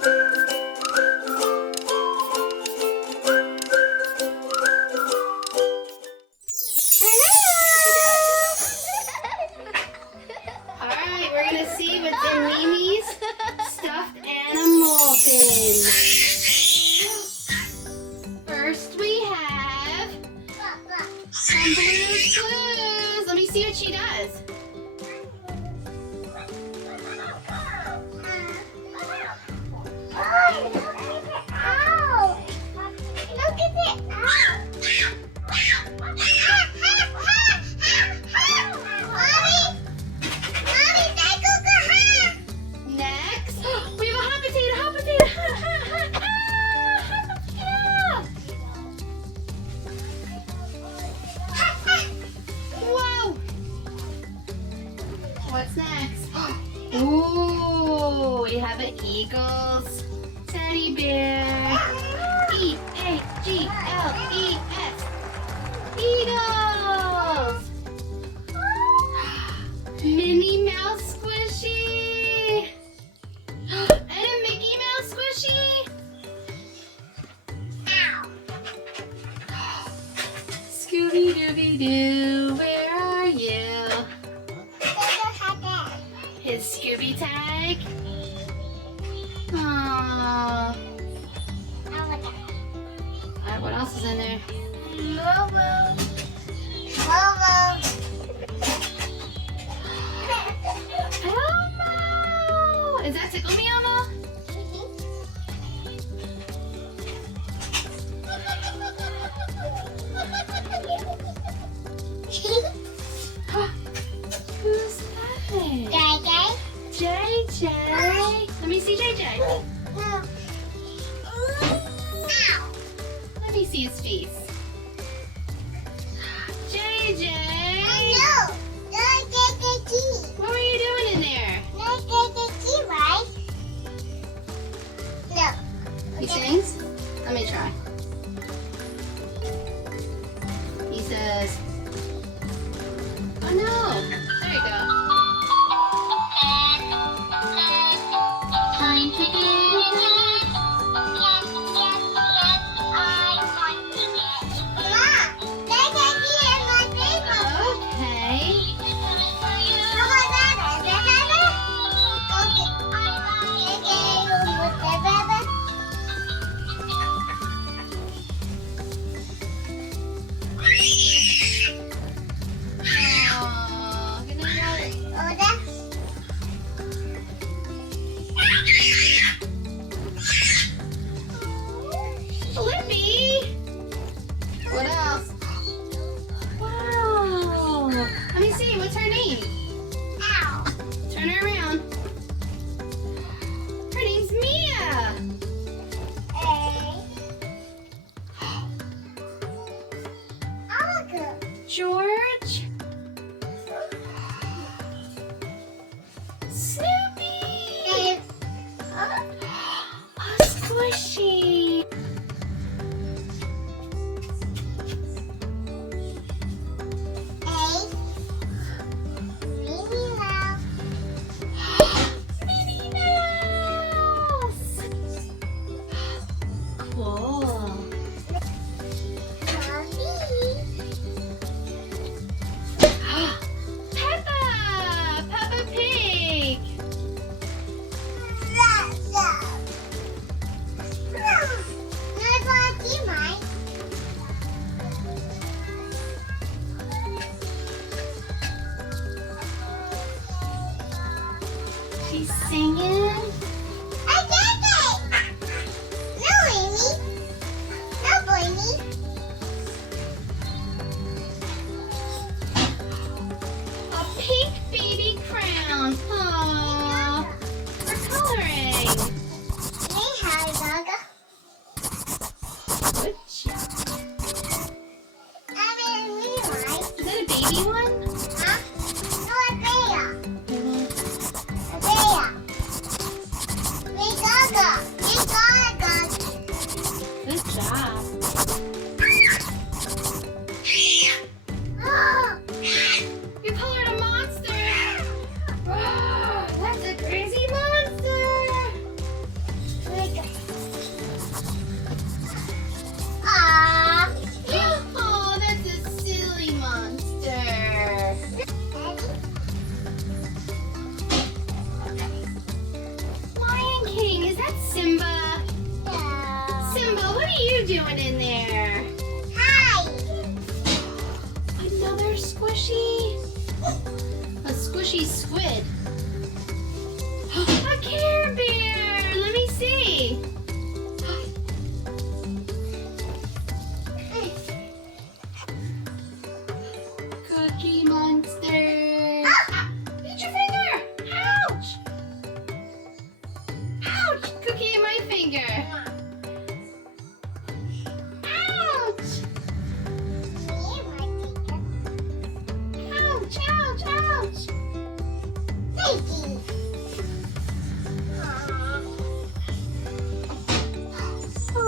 Alright, we're gonna see what's in Mimi's stuffed animal bin. First we have some Blue's Clues. Let me see what she does. Next, we have a hot potato, hot potato, hot potato. Whoa! What's next? Ooh, we have an Eagles teddy bear. E-A-G-L-E-S. Eagles! Minnie Mouse squishy! And a Mickey Mouse squishy! Scooby-Dooby-Doo, where are you? His Scooby tag? Aww. Alright, what else is in there? Elmo! Is that Tickle Me Elmo? Who's that? JJ. Let me see JJ. Let me see his face. JJ. What were you doing in there? He sings? Let me try. He says, oh no. There you go. Time to doing in there? Hi. Another squishy. A squishy squid. A Care Bear. Let me see. Cookie Monster. Ah, hit your finger. Ouch. Ouch. Cookie hit my finger. Ouch. Ouch, ouch, ouch. Baby. Oh,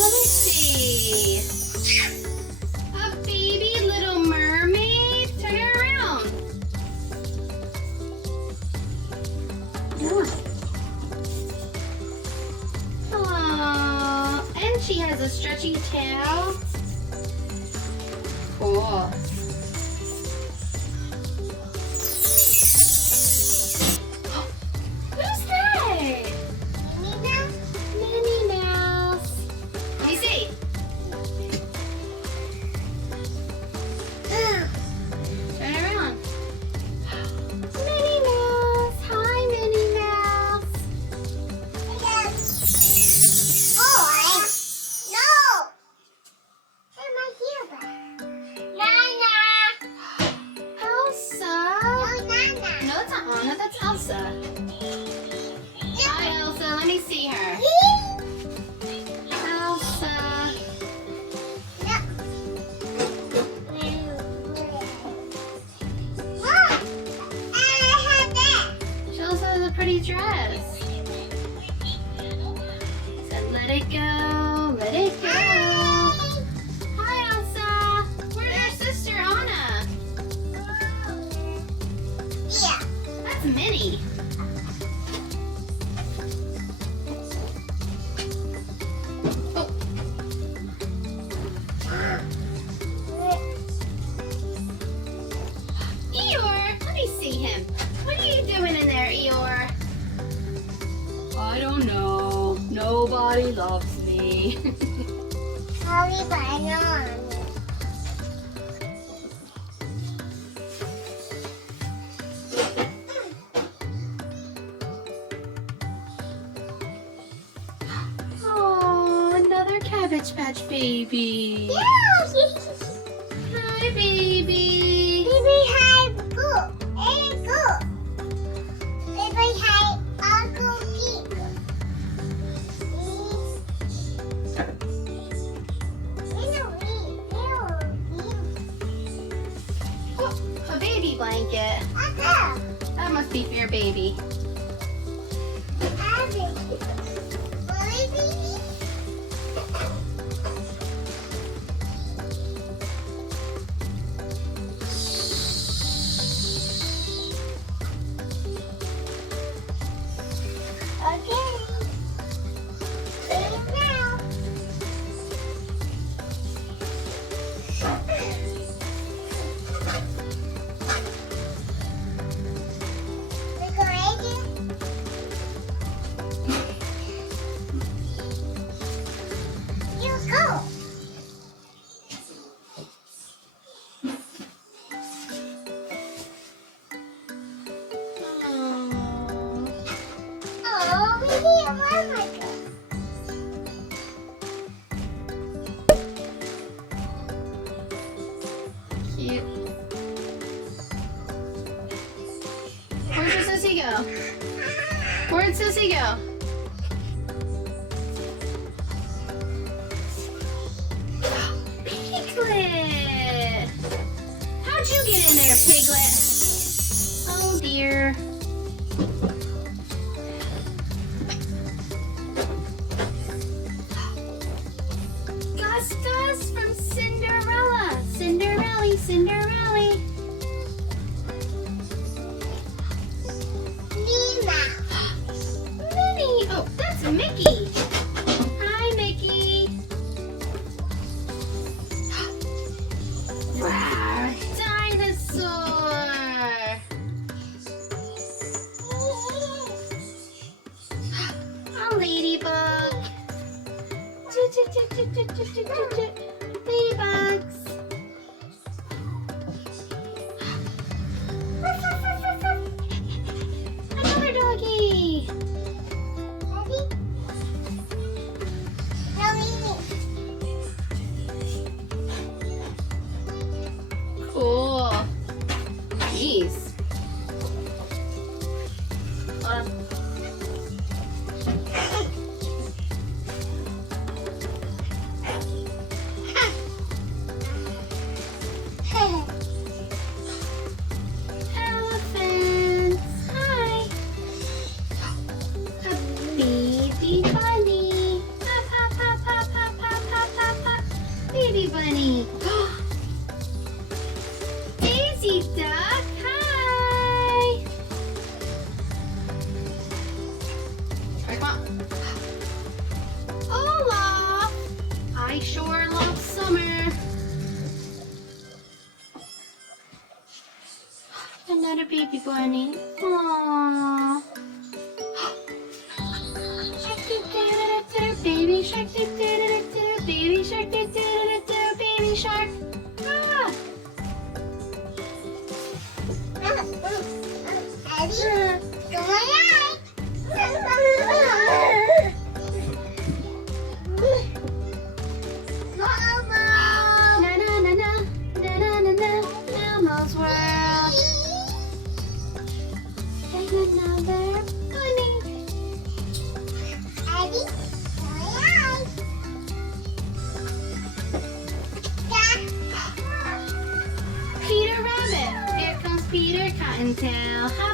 let me see. A baby little mermaid. Turn her around. Aww. And she has a stretchy tail. Cool. Who's that? Minnie Mouse. Let me see. Turn around. Minnie Mouse. Hi, Minnie Mouse. Elsa. No, it's not Anna. That's Elsa. Hi, Elsa. Let me see her. Elsa. She also has a pretty dress. Said, let it go. Let it go. Hi, Elsa. Where's your sister, Anna? That's Minnie. Oh. Eeyore, let me see him. What are you doing in there, Eeyore? I don't know. Nobody loves me. Oh, another Cabbage Patch baby. Hi, baby. Oh, a baby blanket. That must be for your baby. Cute. Where'd your sissy go? Where'd sissy go? Piglet! How'd you get in there, Piglet? Oh dear. Gus from Cinderella. Cinderella, Cinderella. Minnie. Oh, that's Mickey. Hi, Mickey. Wow, dinosaur. A ladybug. Baby bugs. Another doggy. Cool. Jeez. Hold on. Elephants. Hi. A baby bunny. Pop, pop, pop, pop, pop, pop, pop, pop, pop. Baby bunny. Daisy duck. Hi. Right, come on. Olaf. I sure love summer. Another baby bunny. Aww. Shark doo doo doo doo, baby shark doo doo doo doo, baby shark doo doo doo doo, baby shark. Ah. Na na na na na na na na. Elmo's world. And another bunny. Peter Rabbit. Here comes Peter Cottontail. How